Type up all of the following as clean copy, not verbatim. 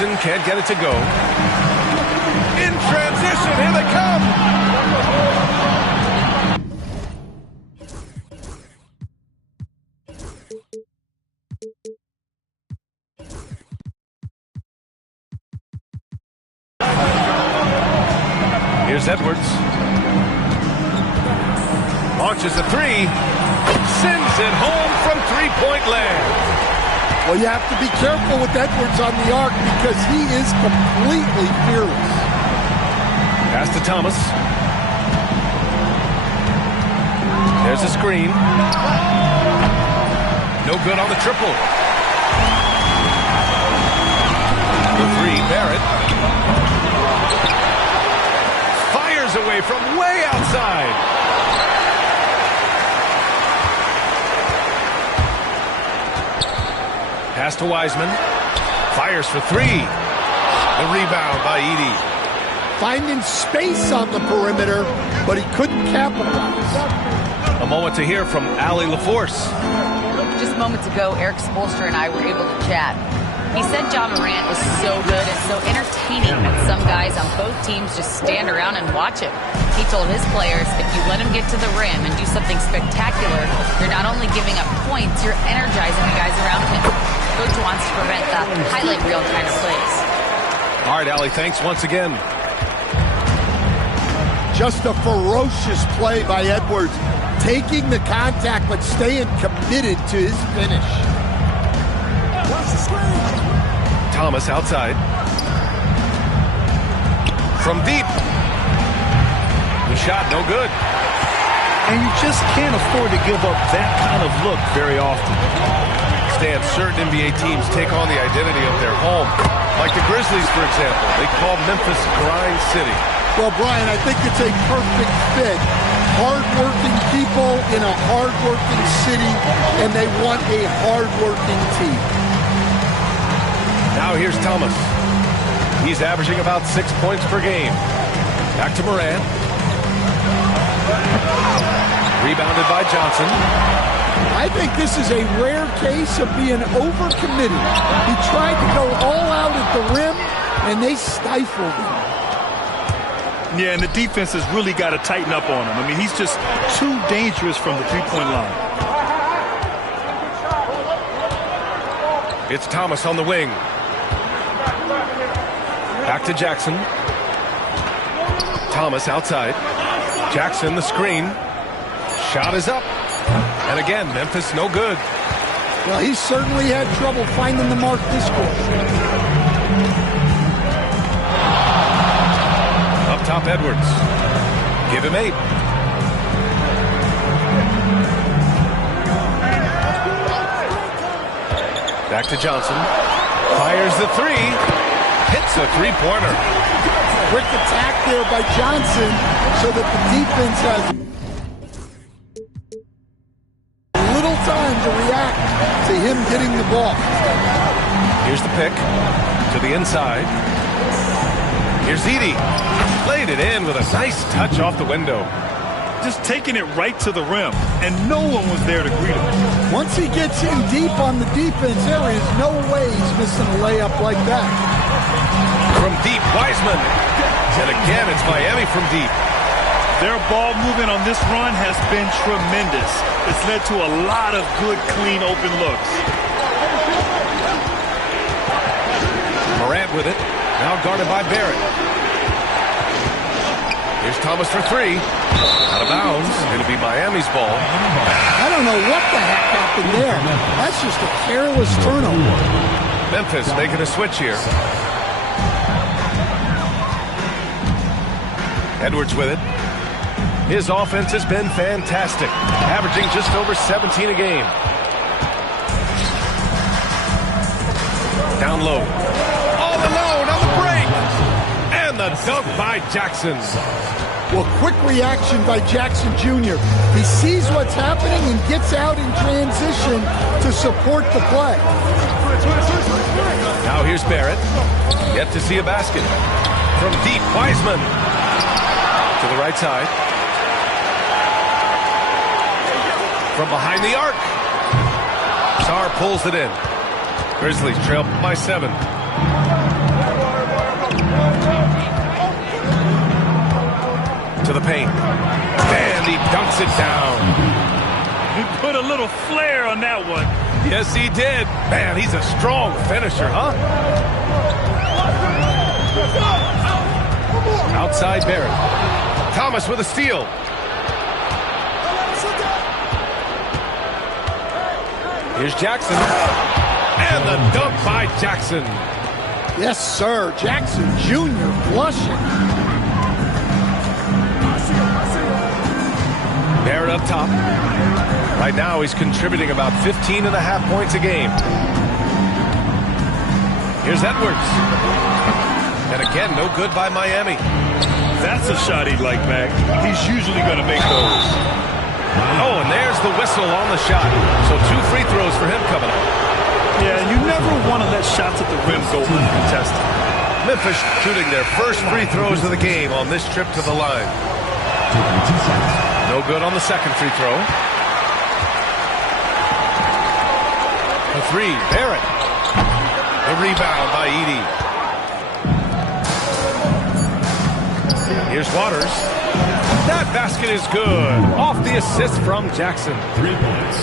Jackson can't get it to go. In transition, here they come! Here's Edwards. Launches a three. Sends it home from three-point land. Well, you have to be careful with Edwards on the arc because he is completely fearless. Pass to Thomas. There's a screen. No good on the triple. The three, Barrett. Fires away from way outside. Pass to Wiseman. Fires for three. The rebound by Edey. Finding space on the perimeter, but he couldn't capitalize. A moment to hear from Allie LaForce. Just moments ago, Eric Spoelstra and I were able to chat. He said Ja Morant is so good and so entertaining that some guys on both teams just stand around and watch him. He told his players, if you let him get to the rim and do something spectacular, you're not only giving up points, you're energizing the guys around him. Coach wants to prevent the highlight reel kind of plays. All right, Allie, thanks once again. Just a ferocious play by Edwards, taking the contact but staying committed to his finish. Thomas outside. From deep. The shot no good. And you just can't afford to give up that kind of look very often. Stan, certain NBA teams take on the identity of their home. Like the Grizzlies, for example. They call Memphis Grind City. Well, Brian, I think it's a perfect fit. Hard-working people in a hard-working city, and they want a hard-working team. Now here's Thomas. He's averaging about 6 points per game. Back to Morant. Rebounded by Johnson. I think this is a rare case of being overcommitted. He tried to go all out at the rim, and they stifled him. Yeah, and the defense has really got to tighten up on him. I mean, he's just too dangerous from the three-point line. It's Thomas on the wing. Back to Jackson. Thomas outside. Jackson the screen. Shot is up. And again, Memphis no good. Well, he certainly had trouble finding the mark this quarter. Up top, Edwards. Give him 8. Back to Johnson. Fires the three. Hits a three-pointer. Quick attack there by Johnson so that the defense has little time to react to him getting the ball. Here's the pick to the inside. Here's Edey. Laid it in with a nice touch off the window. Just taking it right to the rim, and no one was there to greet him. Once he gets in deep on the defense, there is no way he's missing a layup like that. From deep, Wiseman. And again, it's Miami from deep. Their ball movement on this run has been tremendous. It's led to a lot of good, clean, open looks. Morant with it. Now guarded by Barrett. Here's Thomas for three. Out of bounds. It'll be Miami's ball. I don't know what the heck happened there. That's just a careless turnover. Memphis making a switch here. Edwards with it. His offense has been fantastic, averaging just over 17 a game. Down low. All alone on the break. And the dunk by Jackson. Well, quick reaction by Jackson Jr. He sees what's happening and gets out in transition to support the play. Now here's Barrett. Yet to see a basket. From deep, Wiseman. To the right side. From behind the arc. Sarr pulls it in. Grizzlies trail by 7. to the paint. And he dunks it down. He put a little flair on that one. Yes, he did. Man, he's a strong finisher, huh? Outside Barrett. Thomas with a steal. Here's Jackson. And the dunk by Jackson. Yes, sir. Jackson Jr. flushing. Barrett up top. Right now he's contributing about 15.5 points a game. Here's Edwards. And again, no good by Miami. That's a shot he'd like back. He's usually going to make those. Oh, and there's the whistle on the shot. So 2 free throws for him coming up. Yeah, you never want to let shots at the rim go uncontested. Memphis shooting their first free throws of the game on this trip to the line. No good on the second free throw. A 3, Barrett. The rebound by Edey. Here's Waters. That basket is good. Off the assist from Jackson. 3 points.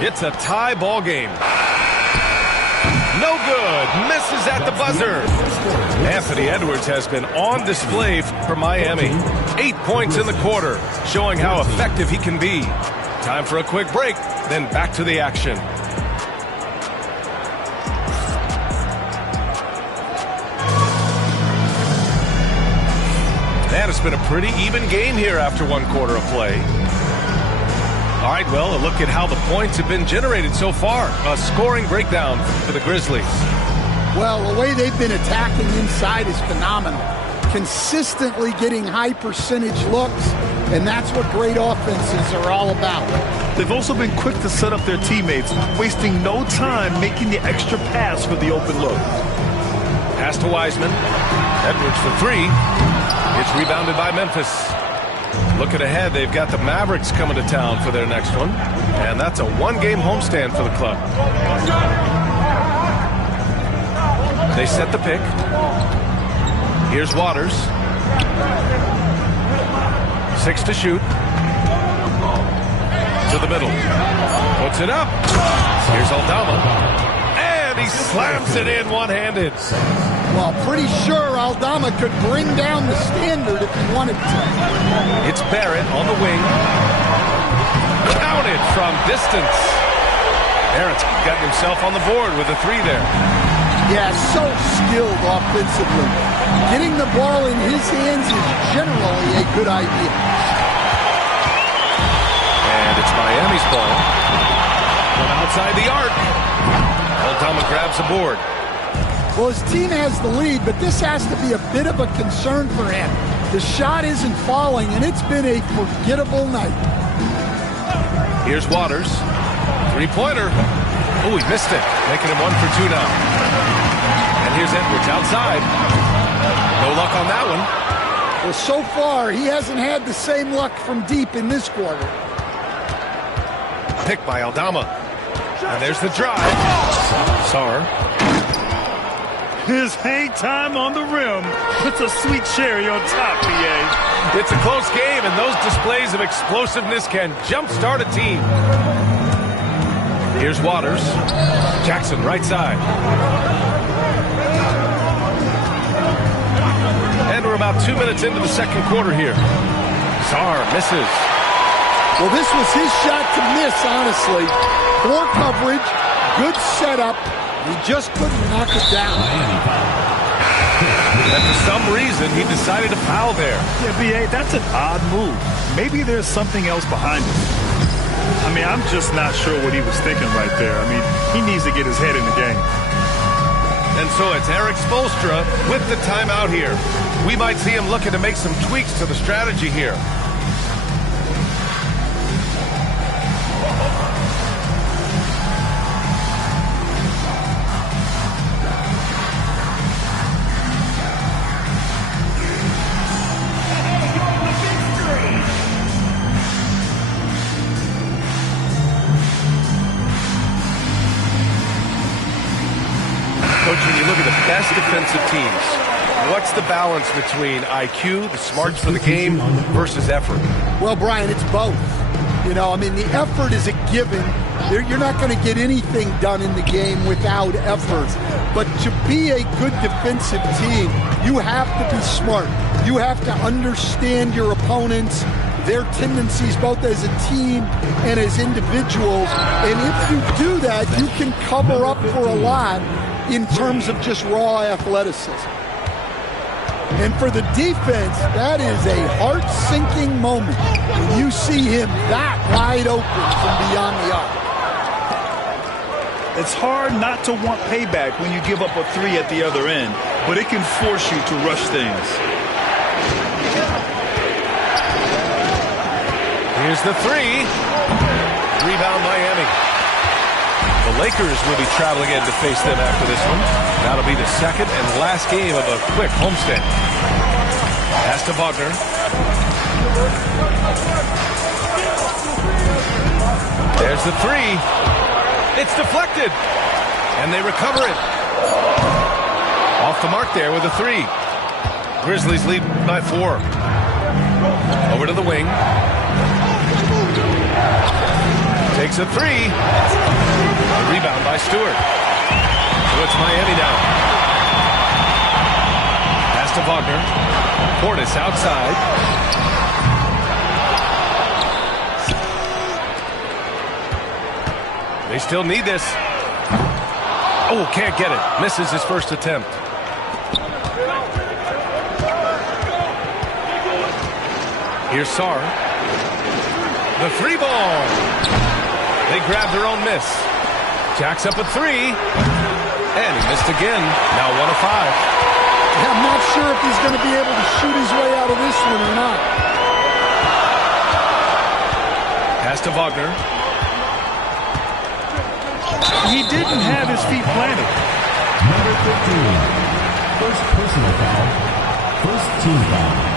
It's a tie ball game. No good. Misses at the buzzer. Anthony Edwards has been on display for Miami. 8 points in the quarter, showing how effective he can be. Time for a quick break, then back to the action. And it's been a pretty even game here after 1 quarter of play. All right, well, a look at how the points have been generated so far. A scoring breakdown for the Grizzlies. Well, the way they've been attacking inside is phenomenal. Consistently getting high percentage looks, and that's what great offenses are all about. They've also been quick to set up their teammates, wasting no time making the extra pass for the open look. Pass to Wiseman. Edwards for 3. It's rebounded by Memphis. Looking ahead, they've got the Mavericks coming to town for their next one. And that's a 1-game homestand for the club. They set the pick. Here's Waters. 6 to shoot. To the middle. Puts it up. Here's Aldama. And he slams it in one-handed. Well, pretty sure Aldama could bring down the standard if he wanted to. It's Barrett on the wing. Counted from distance. Barrett's got himself on the board with a 3 there. Yeah, so skilled offensively. Getting the ball in his hands is generally a good idea. And it's Miami's ball. From outside the arc. Aldama grabs the board. Well, his team has the lead, but this has to be a bit of a concern for him. The shot isn't falling, and it's been a forgettable night. Here's Waters. 3-pointer. Oh, he missed it. Making him 1 for 2 now. And here's Edwards outside. No luck on that one. Well, so far, he hasn't had the same luck from deep in this quarter. Picked by Aldama. And there's the drive. Sarr. His hang time on the rim puts a sweet cherry on top, PA. It's a close game, and those displays of explosiveness can jumpstart a team. Here's Waters. Jackson, right side. And we're about 2 minutes into the second quarter here. Sarr misses. Well, this was his shot to miss, honestly. Poor coverage, good setup. He just couldn't knock it down. And for some reason, he decided to foul there. Yeah, B.A., that's an odd move. Maybe there's something else behind it. I mean, I'm just not sure what he was thinking right there. I mean, he needs to get his head in the game. And so it's Erik Spoelstra with the timeout here. We might see him looking to make some tweaks to the strategy here. Coach, when you look at the best defensive teams, What's the balance between IQ, the smarts for the game, versus effort? Well, Brian, it's both. You know, I mean, the effort is a given. You're not going to get anything done in the game without effort. But to be a good defensive team, you have to be smart. You have to understand your opponents, their tendencies, both as a team and as individuals. And if you do that, you can cover up for a lot in terms of just raw athleticism. And for the defense, that is a heart-sinking moment when you see him that wide open from beyond the arc. It's hard not to want payback when you give up a three at the other end, but it can force you to rush things. Here's the three. Rebound Miami. The Lakers will be traveling in to face them after this one. That'll be the second and last game of a quick homestand. Pass to Wagner. There's the three. It's deflected. And they recover it. Off the mark there with a three. Grizzlies lead by 4. Over to the wing. Takes a three. A rebound by Stewart. So it's Miami now. Pass to Wagner. Portis outside. They still need this. Oh, can't get it. Misses his first attempt. Here's Sarr. The three ball. They grab their own miss. Jacks up a three. And he missed again. Now 1 of 5. I'm not sure if he's going to be able to shoot his way out of this one or not. Pass to Wagner. He didn't have his feet planted. Number 15. First personal foul. First team foul.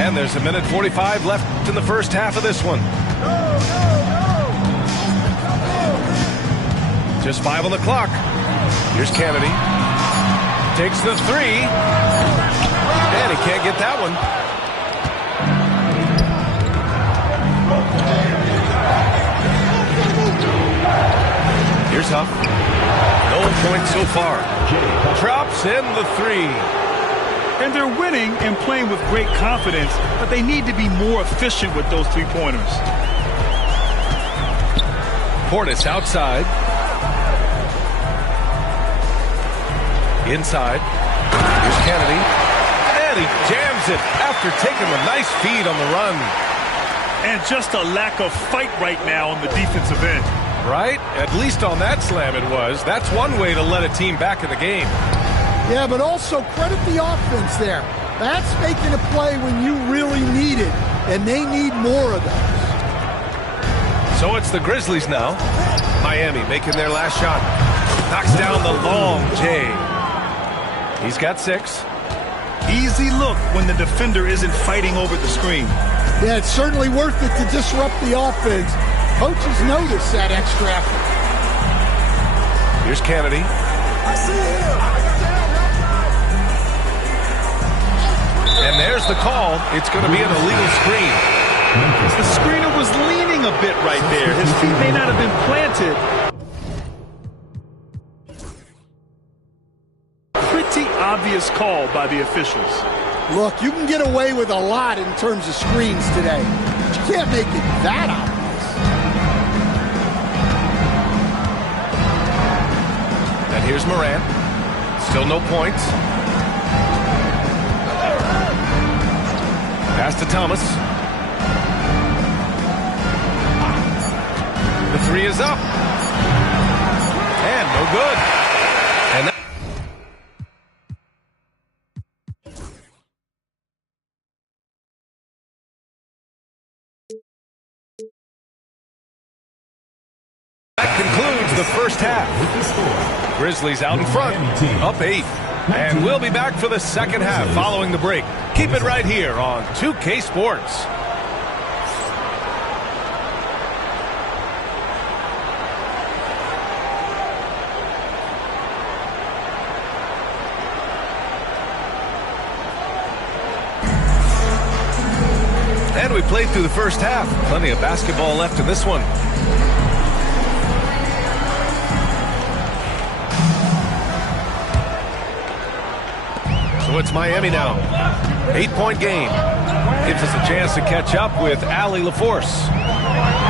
And there's a minute 45 left in the first half of this one. Just 5 on the clock. Here's Kennedy. Takes the three. And he can't get that one. Here's Huff. No points so far. Drops in the three. And they're winning and playing with great confidence, but they need to be more efficient with those three-pointers. Portis outside. Inside. Here's Kennedy. And he jams it after taking a nice feed on the run. And just a lack of fight right now on the defensive end. Right? At least on that slam it was. That's one way to let a team back in the game. Yeah, but also credit the offense there. That's making a play when you really need it, and they need more of those. So it's the Grizzlies now. Miami making their last shot. Knocks down the long J. He's got 6. Easy look when the defender isn't fighting over the screen. Yeah, it's certainly worth it to disrupt the offense. Coaches notice that extra effort. Here's Kennedy. I see him. And there's the call. It's going to be an illegal screen. The screener was leaning a bit right there. His feet may not have been planted. Pretty obvious call by the officials. Look, you can get away with a lot in terms of screens today, but you can't make it that obvious. And here's Morant. Still no points. Pass to Thomas. The three is up. And no good. And that concludes the first half. Grizzlies out in front, up 8. And we'll be back for the second half following the break. Keep it right here on 2K Sports. we played through the first half. Plenty of basketball left in this one. So it's Miami now. 8-point game. Gives us a chance to catch up with Allie LaForce.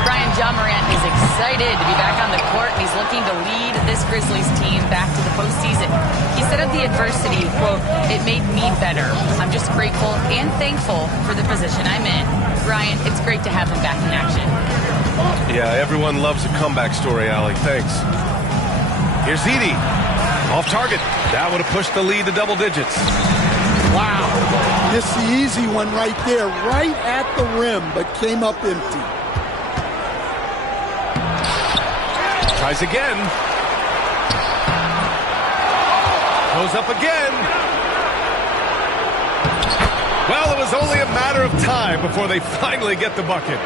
Brian, Ja Morant is excited to be back on the court, and he's looking to lead this Grizzlies team back to the postseason. He said of the adversity, quote, "It made me better. I'm just grateful and thankful for the position I'm in." Brian, it's great to have him back in action. Yeah, everyone loves a comeback story, Allie. Thanks. Here's Edey. Off target. That would have pushed the lead to double digits. Wow. Missed the easy one right there, right at the rim, but came up empty. Tries again. Goes up again. Well, it was only a matter of time before they finally get the bucket.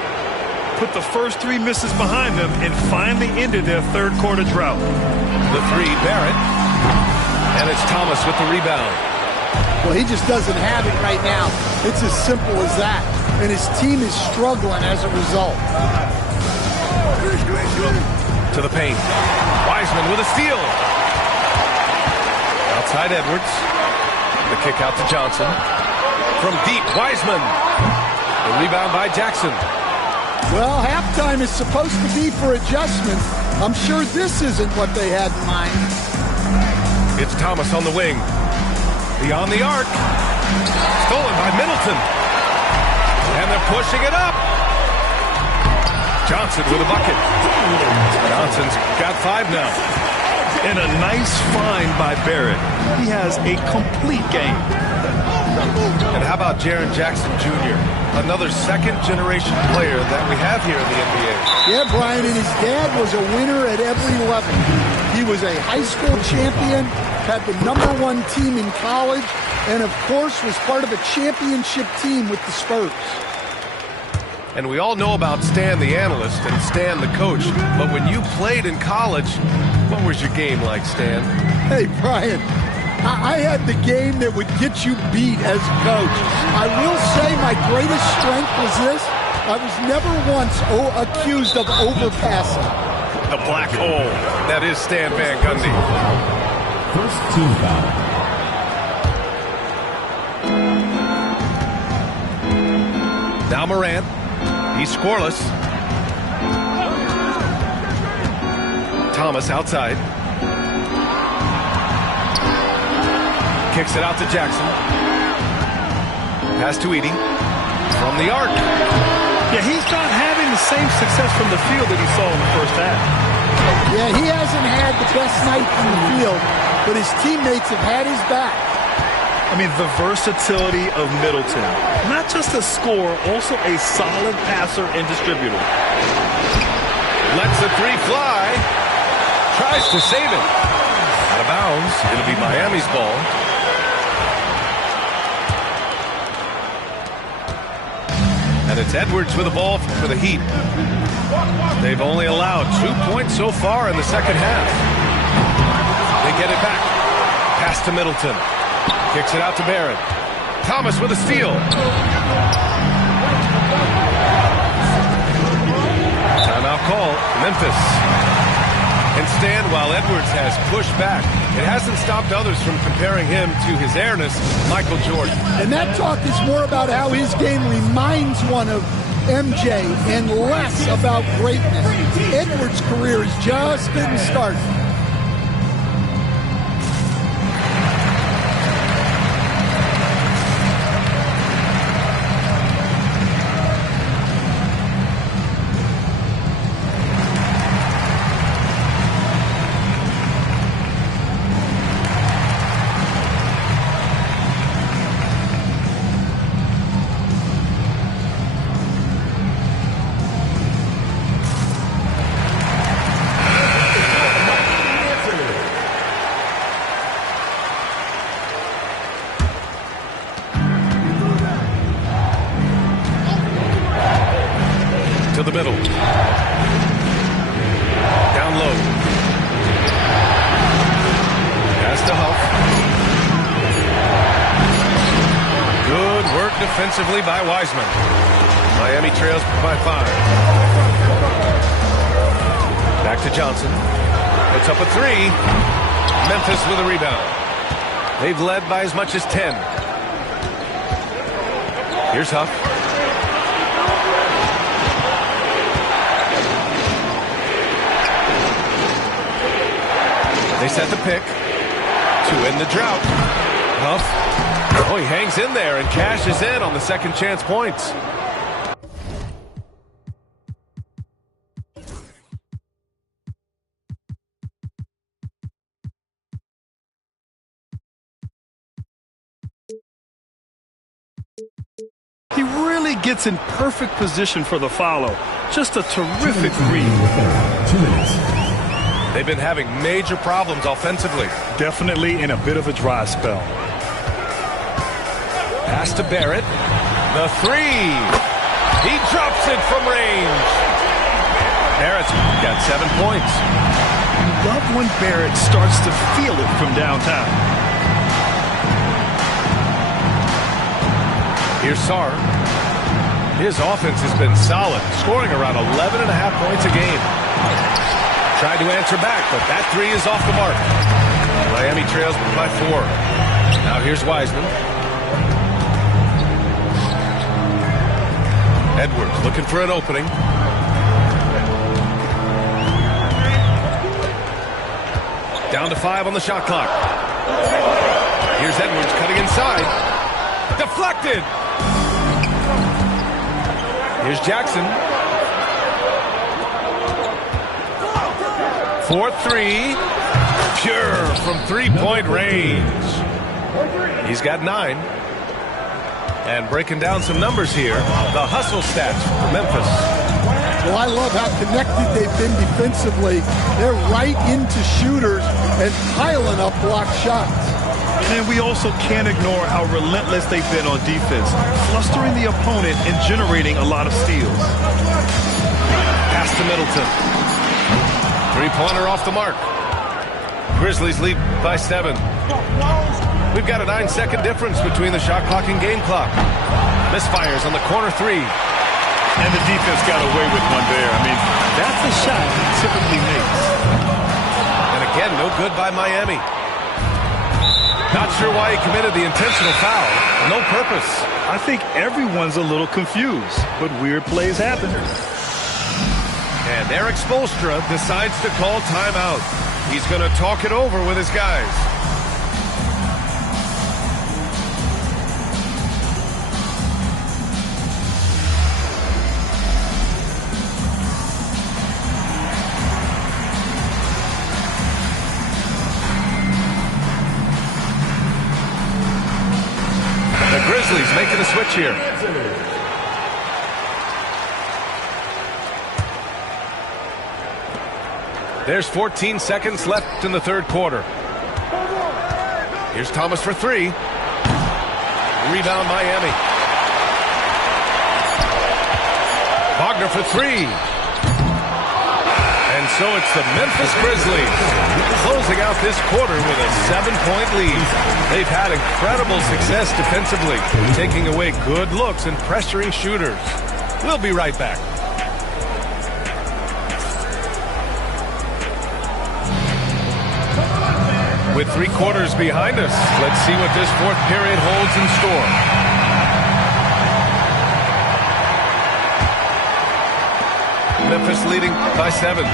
Put the first 3 misses behind them and finally ended their third quarter drought. The 3, Barrett. And it's Thomas with the rebound. Well, he just doesn't have it right now. It's as simple as that. And his team is struggling as a result. To the paint. Wiseman with a steal. Outside Edwards. The kick out to Johnson. From deep, Wiseman. The rebound by Jackson. Well, halftime is supposed to be for adjustments. I'm sure this isn't what they had in mind. It's Thomas on the wing. Beyond the arc. Stolen by Middleton. And they're pushing it up. Johnson with a bucket. Johnson's got 5 now. And a nice find by Barrett. He has a complete game. And how about Jaren Jackson Jr., another second-generation player that we have here in the NBA? Yeah, Brian, and his dad was a winner at every level. He was a high school champion, had the #1 team in college, and of course was part of a championship team with the Spurs. And we all know about Stan the analyst and Stan the coach, but when you played in college, what was your game like, Stan? Hey, Brian, I had the game that would get you beat as a coach. I will say my greatest strength was this. I was never once accused of overpassing. The black hole. That is Stan Van Gundy. First team foul. Now Morant. He's scoreless. Thomas outside. Kicks it out to Jackson. Pass to Edey. From the arc. Yeah, he's not having the same success from the field that he saw in the first half. Yeah, he hasn't had the best night from the field, but his teammates have had his back. I mean, the versatility of Middleton. Not just a scorer, also a solid passer and distributor. Lets the 3 fly. Tries to save it. Out of bounds. It'll be Miami's ball. And it's Edwards with the ball for the Heat. They've only allowed 2 points so far in the second half. They get it back. Pass to Middleton. Kicks it out to Barrett. Thomas with a steal. Timeout call. Memphis. And Stan, while Edwards has pushed back, it hasn't stopped others from comparing him to his airness, Michael Jordan. And that talk is more about how his game reminds one of MJ and less about greatness. Edwards' career is just getting started. To the middle. Down low. Pass to Huff. Good work defensively by Wiseman. Miami trails by 5. Back to Johnson. Puts up a 3. Memphis with a rebound. They've led by as much as 10. Here's Huff. They set the pick to end the drought. Huff. Oh, he hangs in there and cashes in on the second chance points. He really gets in perfect position for the follow. Just a terrific read. 2 minutes. They've been having major problems offensively. Definitely in a bit of a dry spell. Pass to Barrett. The 3. He drops it from range. Barrett's got 7 points. Love when Barrett starts to feel it from downtown. Here's Sarr. His offense has been solid, scoring around 11.5 points a game. Tried to answer back, but that 3 is off the mark. Miami trails by 4. Now here's Wiseman. Edwards looking for an opening. Down to 5 on the shot clock. Here's Edwards cutting inside. Deflected. Here's Jackson. 4-3. Pure from three-point range. He's got 9. And breaking down some numbers here, the hustle stats for Memphis. Well, I love how connected they've been defensively. They're right into shooters and piling up block shots. And we also can't ignore how relentless they've been on defense, flustering the opponent and generating a lot of steals. Pass to Middleton. Three-pointer off the mark. Grizzlies lead by 7. We've got a 9-second difference between the shot clock and game clock. Misfires on the corner 3. And the defense got away with one there. I mean, that's a shot he typically makes. And again, no good by Miami. Not sure why he committed the intentional foul. No purpose. I think everyone's a little confused, but weird plays happen. And Eric Spoelstra decides to call timeout. He's going to talk it over with his guys. The Grizzlies making a switch here. There's 14 seconds left in the third quarter. Here's Thomas for 3. Rebound Miami. Wagner for 3. And so it's the Memphis Grizzlies closing out this quarter with a 7-point lead. They've had incredible success defensively, taking away good looks and pressuring shooters. We'll be right back. With 3 quarters behind us, let's see what this fourth period holds in store. Memphis leading by 7.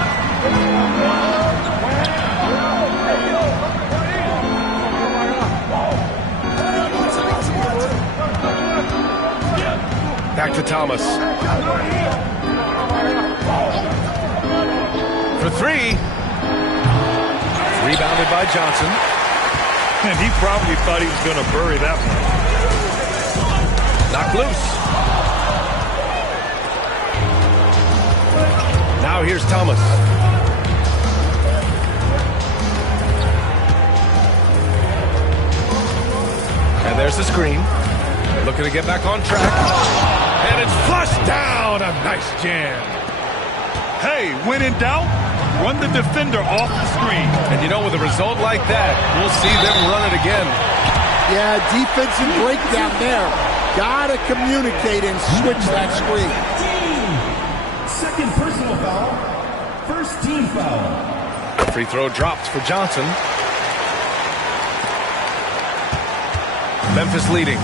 Back to Thomas. For 3. Rebounded by Johnson. And he probably thought he was going to bury that one. Knocked loose. Now here's Thomas. And there's the screen. Looking to get back on track. And it's flushed down. A nice jam. Hey, when in doubt, run the defender off the screen. And you know, with a result like that, we'll see them run it again. Yeah, defensive breakdown there. Gotta communicate and switch that screen. Second personal foul. First team foul. Free throw dropped for Johnson. Memphis leading.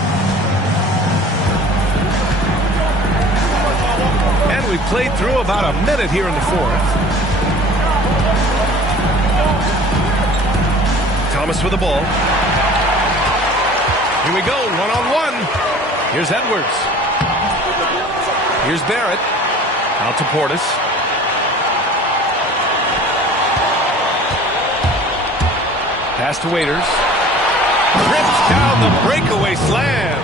And we've played through about a minute here in the fourth. Thomas with the ball. Here we go, one-on-one. Here's Edwards. Here's Barrett. Out to Portis. Pass to Waiters. Rips down the breakaway slam.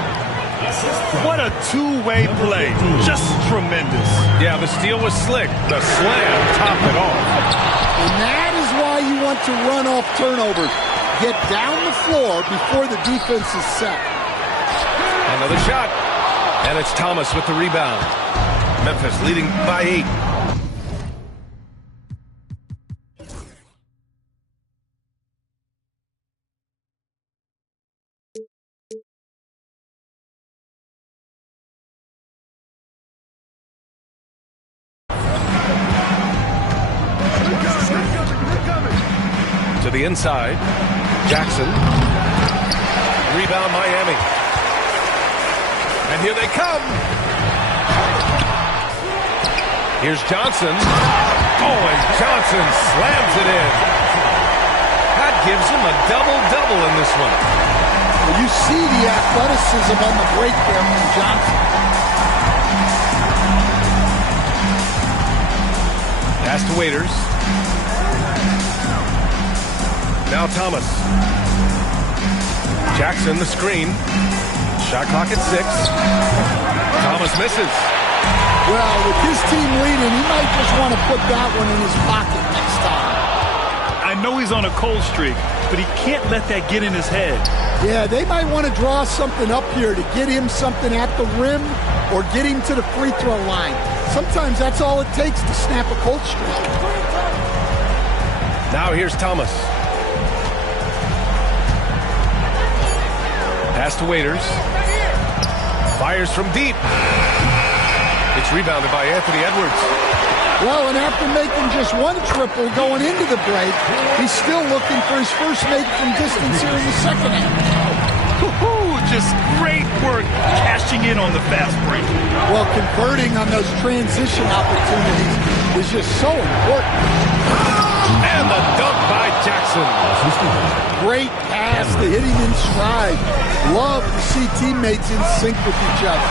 What a two-way play. Just tremendous. Yeah, the steal was slick. The slam topped it off. And that is why you want to run off turnovers. Get down the floor before the defense is set. Another shot. And it's Thomas with the rebound. Memphis leading by 8. To the inside. Jackson. Rebound Miami. And here they come. Here's Johnson. Oh, and Johnson slams it in. That gives him a double-double in this one. Well, you see the athleticism on the break there from Johnson. Pass to Waiters. Now Thomas. Jackson the screen. Shot clock at 6. Thomas misses. Well, with his team leading, he might just want to put that one in his pocket next time. I know he's on a cold streak, but he can't let that get in his head. Yeah, they might want to draw something up here to get him something at the rim or get him to the free throw line. Sometimes that's all it takes to snap a cold streak. Now here's Thomas. Pass to Waiters. Fires from deep. It's rebounded by Anthony Edwards. Well, and after making just one triple going into the break, he's still looking for his first make from distance here in the second half. Just great work cashing in on the fast break. Well, converting on those transition opportunities is just so important. And the dunk by Jackson. Great pass to hit him in stride. Love to see teammates in sync with each other.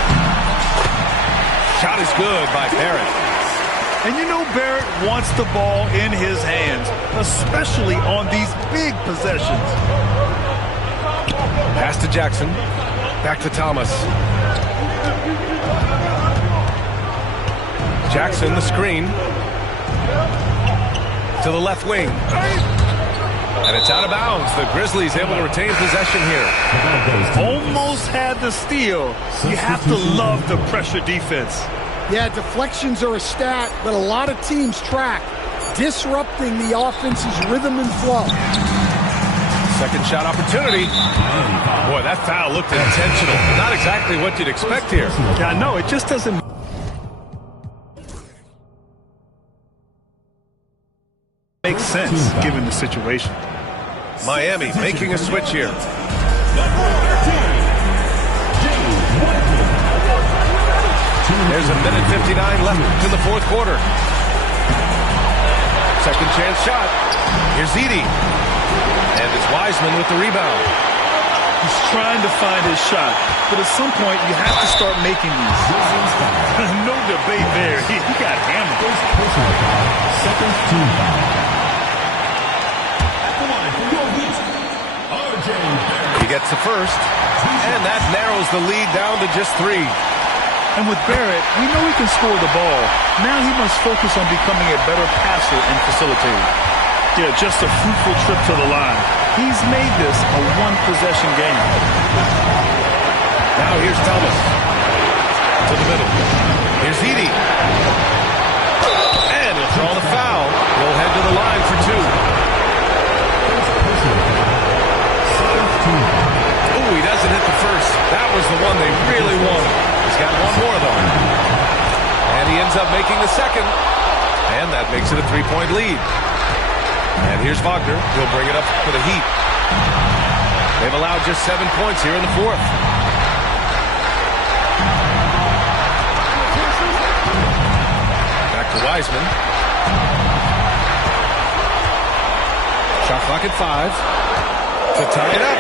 Shot is good by Barrett. And you know Barrett wants the ball in his hands, especially on these big possessions. Pass to Jackson. Back to Thomas. Jackson the screen. To the left wing. And it's out of bounds. The Grizzlies able to retain possession here. Almost had the steal. You have to love the pressure defense. Yeah, deflections are a stat that a lot of teams track, disrupting the offense's rhythm and flow. Second shot opportunity. Boy, that foul looked intentional. Not exactly what you'd expect here. Yeah, no, it just doesn't make sense given the situation. Miami making a switch here. There's a minute 59 left in the fourth quarter. Second chance shot. Here's Edey. And it's Wiseman with the rebound. He's trying to find his shot, but at some point you have to start making these. No debate there. He got hammered. Second team foul. At the line for your Heat, RJ Barrett. He gets the first, and that narrows the lead down to just 3. And with Barrett, we know he can score the ball. Now he must focus on becoming a better passer and facilitator. Yeah, just a fruitful trip to the line. He's made this a one-possession game. Now here's Thomas. To the middle. Here's Edey. And he'll draw the foul. He'll head to the line for 2. Ooh, he doesn't hit the first. That was the one they really wanted. got one more, though. And he ends up making the second. And that makes it a 3-point lead. And here's Wagner. He'll bring it up for the Heat. They've allowed just 7 points here in the fourth. Back to Wiseman. Shot clock at 5. To tie it up.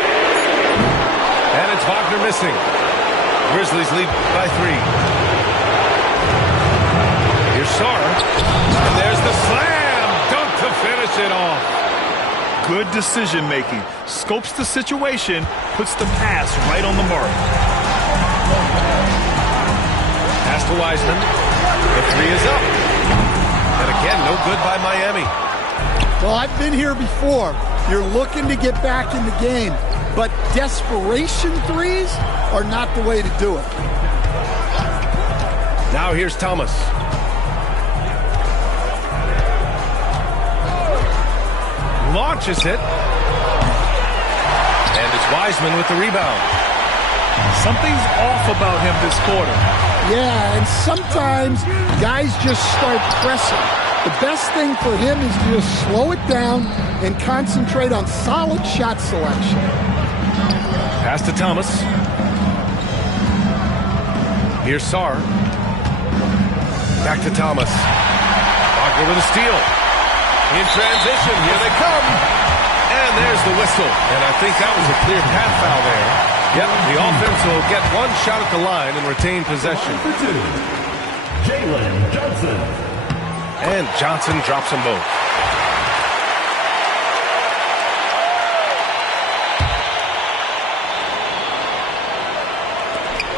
And it's Wagner missing. Grizzlies lead by 3. Here's Sarr. And there's the slam. Dunk to finish it off. Good decision making. Scopes the situation, puts the pass right on the mark. Pass to Wiseman. The 3 is up. And again, no good by Miami. Well, I've been here before. You're looking to get back in the game, but desperation threes are not the way to do it. Now here's Thomas. Launches it. And it's Wiseman with the rebound. Something's off about him this quarter. Yeah, and sometimes guys just start pressing. The best thing for him is to just slow it down and concentrate on solid shot selection. Pass to Thomas. Here's Sarr. Back to Thomas. Wagner with a steal. In transition, here they come. And there's the whistle. And I think that was a clear path foul there. Yep, the offense will get one shot at the line and retain possession. For 2, Jalen Johnson. And Johnson drops them both.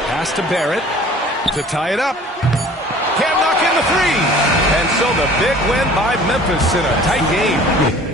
Pass to Barrett to tie it up. Can't knock in the 3. And so the big win by Memphis in a tight game.